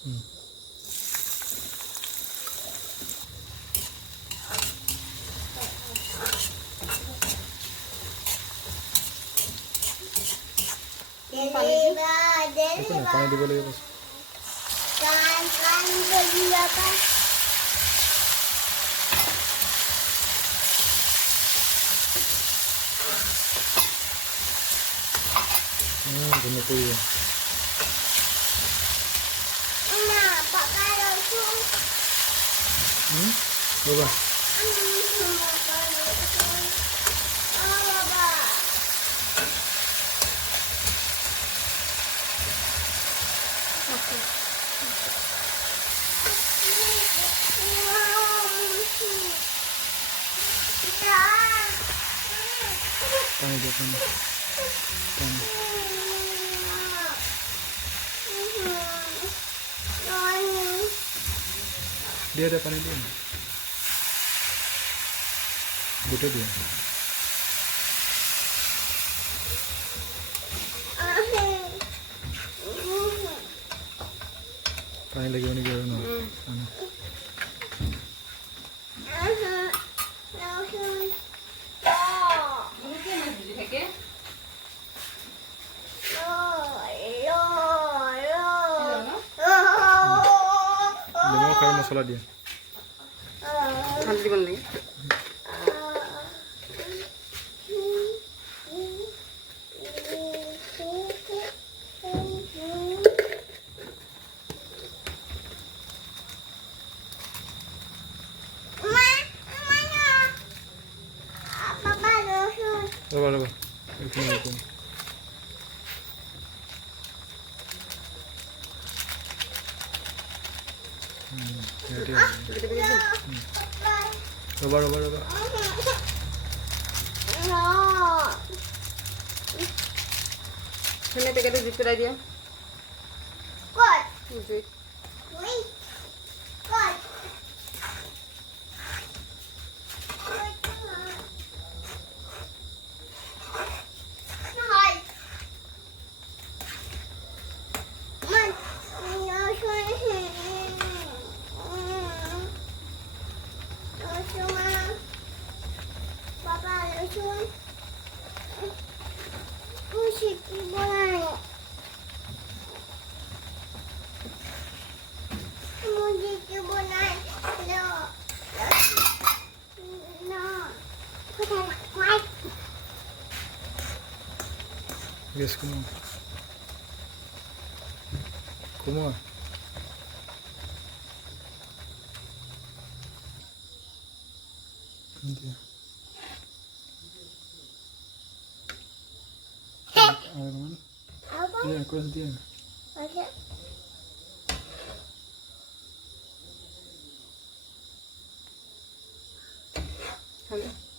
পানী দিব লাগিব ধুনীয়া কৰিব ৰ'বা পানী দিয়া পানী dia ada panen dia butuh dia panen lagi mana dia no masala dia. Nanti di mana lagi? Coba. Coba. Sini tegak di sebelah dia. Kuat. Wujud. Kuat. Yes, come on. Dia. Apa? Dia, kuas dia. Ada. Halo.